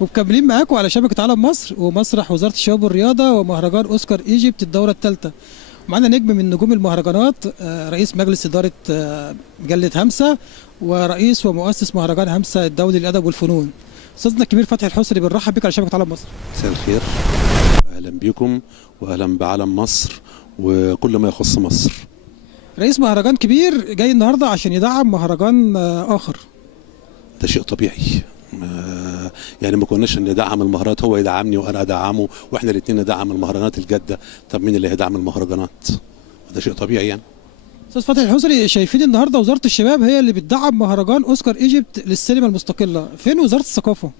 ومكملين معاكم على شبكة علم مصر ومسرح وزارة الشباب والرياضة ومهرجان أوسكار إيجيبت الدورة الثالثة. معانا نجم من نجوم المهرجانات، رئيس مجلس إدارة مجلة همسة ورئيس ومؤسس مهرجان همسة الدولي للأدب والفنون. أستاذنا الكبير فتحي الحسري، بنرحب بك على شبكة علم مصر. مساء الخير، أهلا بكم وأهلا بعلم مصر وكل ما يخص مصر. رئيس مهرجان كبير جاي النهارده عشان يدعم مهرجان آخر. ده شيء طبيعي، يعني ما كناش ندعم المهرجانات، هو يدعمني وانا ادعمه واحنا الاثنين ندعم المهرجانات الجاده. طب مين اللي هيدعم المهرجانات؟ ده شيء طبيعي يعني. استاذ فتحي الحسري، شايفين النهارده وزاره الشباب هي اللي بتدعم مهرجان اوسكار ايجيبت للسينما المستقله، فين وزاره الثقافه؟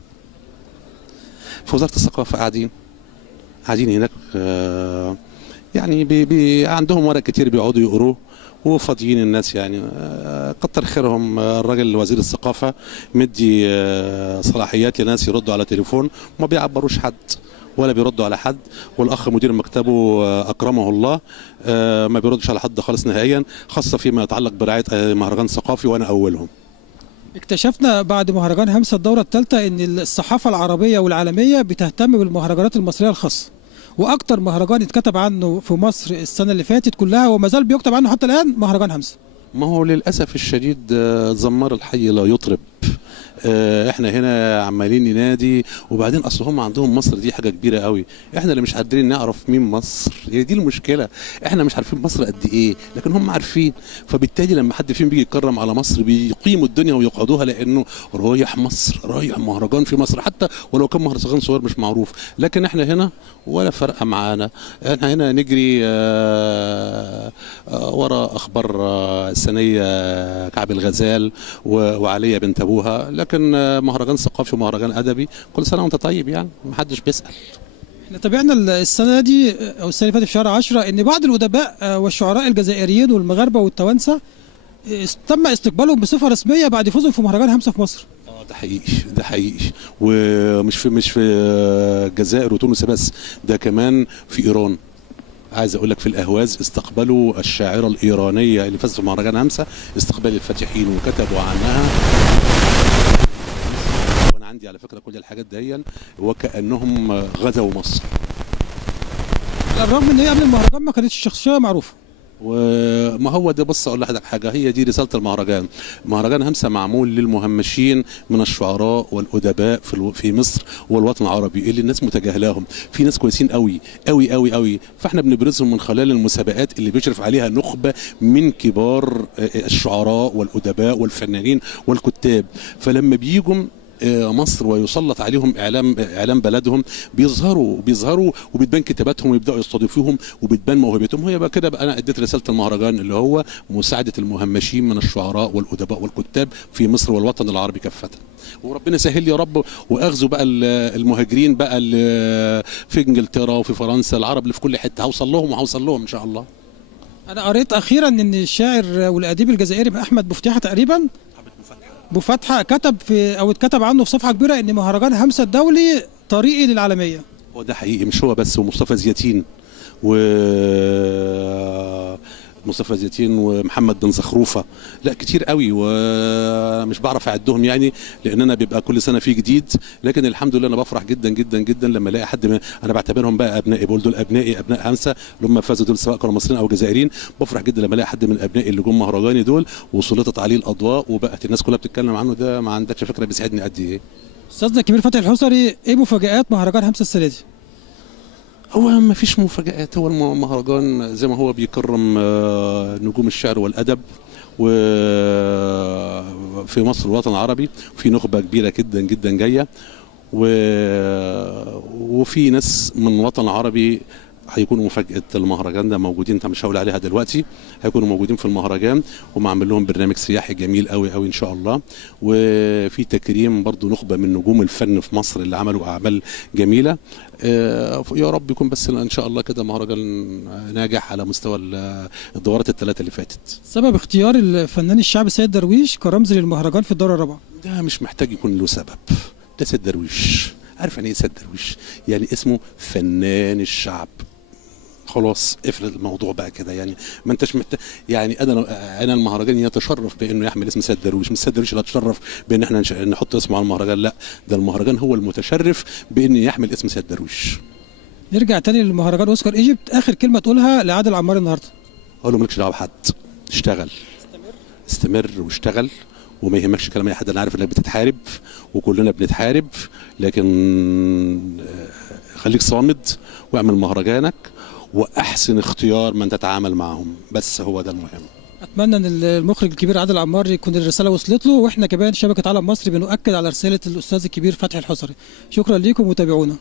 في وزاره الثقافه قاعدين هناك، يعني عندهم ورق كتير بيقعدوا يقروه وفاضيين الناس يعني. كتر خيرهم، الراجل وزير الثقافه مدي صلاحيات لناس يردوا على تليفون، ما بيعبروش حد ولا بيردوا على حد، والاخ مدير مكتبه اكرمه الله ما بيردش على حد خالص نهائيا، خاصه فيما يتعلق برعايه مهرجان ثقافي وانا اولهم. اكتشفنا بعد مهرجان همسة الدورة الثالثة ان الصحافة العربية والعالمية بتهتم بالمهرجانات المصرية الخاصة، واكتر مهرجان اتكتب عنه في مصر السنة اللي فاتت كلها وما زال بيكتب عنه حتى الان مهرجان همسة. ما هو للاسف الشديد زمار الحي لا يطرب. احنا هنا عمالين ننادي، وبعدين اصل هم عندهم مصر دي حاجه كبيره قوي، احنا اللي مش قادرين نعرف مين مصر، هي دي المشكله. احنا مش عارفين مصر قد ايه لكن هم عارفين، فبالتالي لما حد فيهم بيجي يتكرم على مصر بيقيموا الدنيا ويقعدوها، لانه رايح مصر، رايح مهرجان في مصر، حتى ولو كان مهرجان صغير مش معروف. لكن احنا هنا ولا فرقه معانا، احنا هنا نجري ورا اخبار السنيه كعب الغزال وعليا بنت ابوها، لكن مهرجان ثقافي ومهرجان ادبي كل سنه وانت طيب يعني، محدش بيسال. احنا تابعنا السنه دي او السنه اللي فاتت في شهر 10 ان بعض الادباء والشعراء الجزائريين والمغاربه والتوانسه تم استقبالهم بصفه رسميه بعد فوزهم في مهرجان همسه في مصر. ده حقيقي، ده حقيقي، ومش في الجزائر وتونس بس، ده كمان في ايران. عايز اقول لك في الاهواز استقبلوا الشاعره الايرانيه اللي فازت في مهرجان همسه استقبال الفاتحين، وكتبوا عنها. وانا عندي على فكره كل الحاجات دي وكانهم غزوا مصر. على الرغم ان هي قبل المهرجان ما كانتش شخصيه معروفه. وما هو ده، بص اقول لحضرتك حاجه، هي دي رساله المهرجان. مهرجان همسه معمول للمهمشين من الشعراء والادباء في مصر والوطن العربي، اللي الناس متجاهلاهم، في ناس كويسين قوي قوي قوي قوي، فاحنا بنبرزهم من خلال المسابقات اللي بيشرف عليها نخبه من كبار الشعراء والادباء والفنانين والكتاب. فلما بيجوا مصر ويسلط عليهم اعلام بلدهم بيظهروا وبتبان كتاباتهم ويبداوا يستضيفوهم وبتبان موهبتهم. هي بقى كده، بقى انا اديت رساله المهرجان اللي هو مساعده المهمشين من الشعراء والادباء والكتاب في مصر والوطن العربي كافه. وربنا يسهل يا رب، واخذوا بقى المهاجرين بقى اللي في انجلترا وفي فرنسا، العرب اللي في كل حته، هوصل لهم ان شاء الله. انا قريت اخيرا ان الشاعر والاديب الجزائري احمد بوفتيحه تقريبا بوفتحة اتكتب عنه في صفحه كبيره ان مهرجان همسه الدولي طريقي للعالميه. هو ده حقيقي، مش هو بس، ومصطفى زياتين ومحمد بن زخروفه، لا كتير قوي ومش بعرف اعدهم يعني، لان انا بيبقى كل سنه في جديد. لكن الحمد لله انا بفرح جدا جدا جدا لما الاقي حد انا بعتبرهم بقى ابنائي، بقول دول ابنائي، ابناء همسه اللي هم فازوا دول، سواء كانوا مصريين او جزائريين. بفرح جدا لما الاقي حد من ابنائي اللي جم مهرجاني دول وسلطت عليه الاضواء وبقت الناس كلها بتتكلم عنه، ده ما عندكش فكره بيسعدني قد ايه. استاذنا الكبير فتحي الحسري، ايه مفاجآت مهرجان همسه السنه دي؟ هو ما فيش مفاجآت، هو المهرجان زي ما هو بيكرم نجوم الشعر والأدب وفي مصر والوطن العربي، في نخبة كبيرة جدا جدا جاية، وفي ناس من الوطن العربي هيكونوا مفاجأة المهرجان ده موجودين، انت مش هقول عليها دلوقتي، هيكونوا موجودين في المهرجان، هم عامل لهم برنامج سياحي جميل قوي قوي ان شاء الله. وفي تكريم برضو نخبة من نجوم الفن في مصر اللي عملوا اعمال جميلة. يا رب يكون بس ان شاء الله كده مهرجان ناجح على مستوى الدورات الثلاثة اللي فاتت. سبب اختيار الفنان الشعبي سيد درويش كرمز للمهرجان في الدورة الرابعة؟ ده مش محتاج يكون له سبب، ده سيد درويش. عارف يعني ايه سيد درويش؟ يعني اسمه فنان الشعب خلاص افرض الموضوع بقى كده، يعني ما انتش يعني انا المهرجان يتشرف بانه يحمل اسم سيد درويش، مش سيد درويش اللي يتشرف بان احنا نحط اسمه على المهرجان، لا ده المهرجان هو المتشرف بان يحمل اسم سيد درويش. نرجع تاني لمهرجان اوسكار ايجيبت، اخر كلمه تقولها لعادل عمار النهارده؟ اقول له مالكش دعوه بحد، اشتغل، استمر واشتغل، وما يهمكش كلام اي حد. انا عارف انك بتتحارب وكلنا بنتحارب، لكن خليك صامد واعمل مهرجانك واحسن اختيار من تتعامل معهم، بس هو ده المهم. اتمنى ان المخرج الكبير عادل عمار يكون الرساله وصلت له، واحنا كمان شبكه عالم مصري بنؤكد على رساله الاستاذ الكبير فتحي الحصري. شكرا لكم وتابعونا.